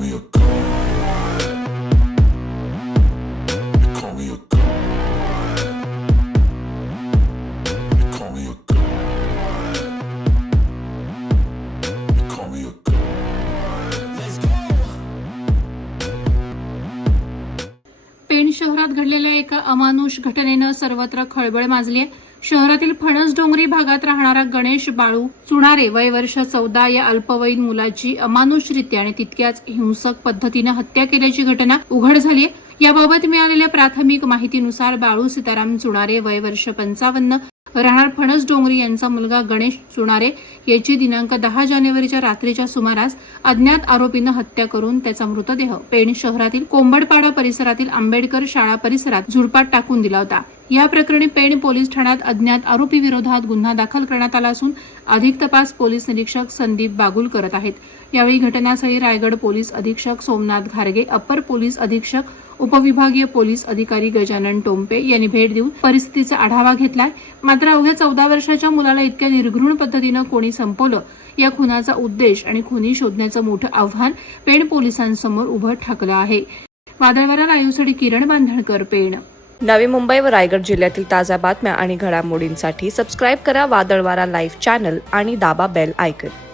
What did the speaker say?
me a god. They call me a god. They call me a god. They call me a god. Let's go. Pen शहरात घडलेल्या एका अमानुष घटनेनं सर्वत्र खळबळ माजली आहे. शहरातील फणस डोंगरी भागात राहणारा गणेश बाळू चुणारे वय वर्ष 14 या अल्पवयीन मुलाची अमानुषरित्या आणि तितक्याच हिंसक पद्धतीनं हत्या केल्याची घटना उघड झाली आहे. याबाबत मिळालेल्या प्राथमिक माहितीनुसार बाळू सीताराम चुणारे वय वर्ष 55 राहणार फणस डोंगरी यांचा मुलगा गणेश चुणारे याची दिनांक 10 जानेवारीच्या रात्रीच्या सुमारास अज्ञात आरोपीनं हत्या करून त्याचा मृतदेह पेण शहरातील कोंबडपाडा परिसरातील आंबेडकर शाळा परिसरात झुडपात टाकून दिला होता. या प्रकरणी पेण पोलीस ठाण्यात अज्ञात आरोपी विरोधात गुन्हा दाखल करण्यात आला असून अधिक तपास पोलीस निरीक्षक संदीप बागुल करत आहेत. यावेळी घटनास्थळी रायगड पोलीस अधीक्षक सोमनाथ घारगे, अपर पोलीस अधीक्षक, उपविभागीय पोलीस अधिकारी गजानन टोंपे यांनी भेट देऊन परिस्थितीचा आढावा घेतलाय. मात्र अवघ्या 14 वर्षाच्या मुलाला इतक्या निर्घृण पद्धतीनं कोणी संपवलं या खुनाचा उद्देश आणि खुनी शोधण्याचं मोठं आव्हान पेण पोलिसांसमोर उभं ठाकलं आहे. वादळवारा लाईव्हसाठी किरण बांधणकर, पेण. नवी मुंबई व रायगड जिल्ह्यातील ताज्या बातम्या आणि घडामोडींसाठी सबस्क्राईब करा वादळवारा लाईव्ह चॅनल आणि दाबा बेल आयकॉन.